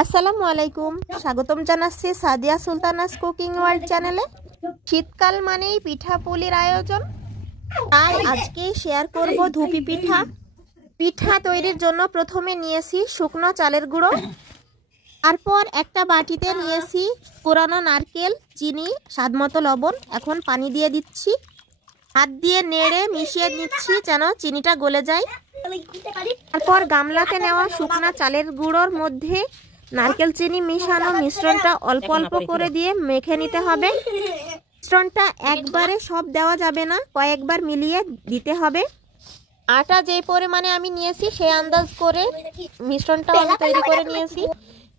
আসসালামু আলাইকুম, স্বাগতম জানাচ্ছি সাদিয়া সুলতানাস কুকিং ওয়ার্ল্ড চ্যানেলে। শীতকাল মানেই পিঠাপুলির আয়োজন, তাই আজকে শেয়ার করব ধুপি পিঠা। পিঠা তৈরির জন্য প্রথমে নিয়েছি শুকনো চালের গুঁড়ো, তারপর একটা বাটিতে নিয়েছি পুরানো নারকেল, চিনি, স্বাদমতো লবণ। এখন পানি দিয়ে দিচ্ছি, হাত দিয়ে নেড়ে মিশিয়ে নিচ্ছি যেন চিনিটা গলে যায়। তারপর গামলাতে নেওয়া শুকনো চালের গুঁড়োর মধ্যে নারকেল চিনি মিশানো মিশ্রণটা অল্প অল্প করে দিয়ে মেখে নিতে হবে। মিশ্রণটা একবারে সব দেওয়া যাবে না, কয়েকবার মিলিয়ে দিতে হবে। আটা যে পরিমাণে আমি নিয়েছি সেই আন্দাজ করে মিশ্রণটা আমি তৈরি করে নিয়েছি।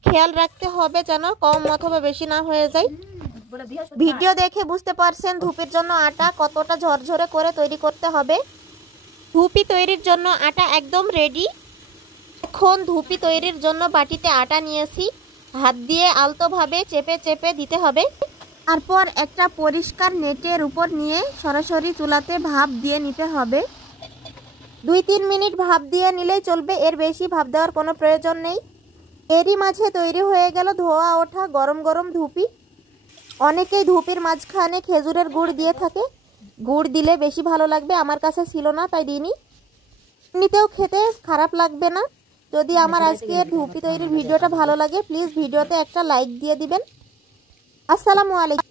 খেয়াল রাখতে হবে যেন কম অথবা বেশি না হয়ে যায়। ভিডিও দেখে বুঝতে পারছেন ধুপির জন্য আটা কতটা ঝরঝরে করে তৈরি করতে হবে। ধুপি তৈরির জন্য আটা একদম রেডি। এখন ধুপি তৈরির জন্য বাটিতে আটা নিয়েছি, হাত দিয়ে আলতোভাবে চেপে চেপে দিতে হবে। তারপর একটা পরিষ্কার নেটের উপর নিয়ে সরাসরি চুলাতে ভাপ দিয়ে নিতে হবে। 2-3 মিনিট ভাপ দিয়ে নিলেই চলবে, এর বেশি ভাপ দেওয়ার কোনো প্রয়োজন নেই। এরই মাঝে তৈরি হয়ে গেল ধোয়া ওঠা গরম গরম ধুপি। অনেকেই ধুপির মাঝখানে খেজুরের গুড় দিয়ে থাকে, গুড় দিলে বেশি ভালো লাগবে। আমার কাছে ছিল না তাই দিইনি। এমনিতেও খেতে খারাপ লাগবে না। যদি আমার আজকের ধুপি তৈরির ভিডিওটা ভালো লাগে প্লিজ ভিডিওতে একটা লাইক দিয়ে দিবেন। আসসালামু আলাইকুম।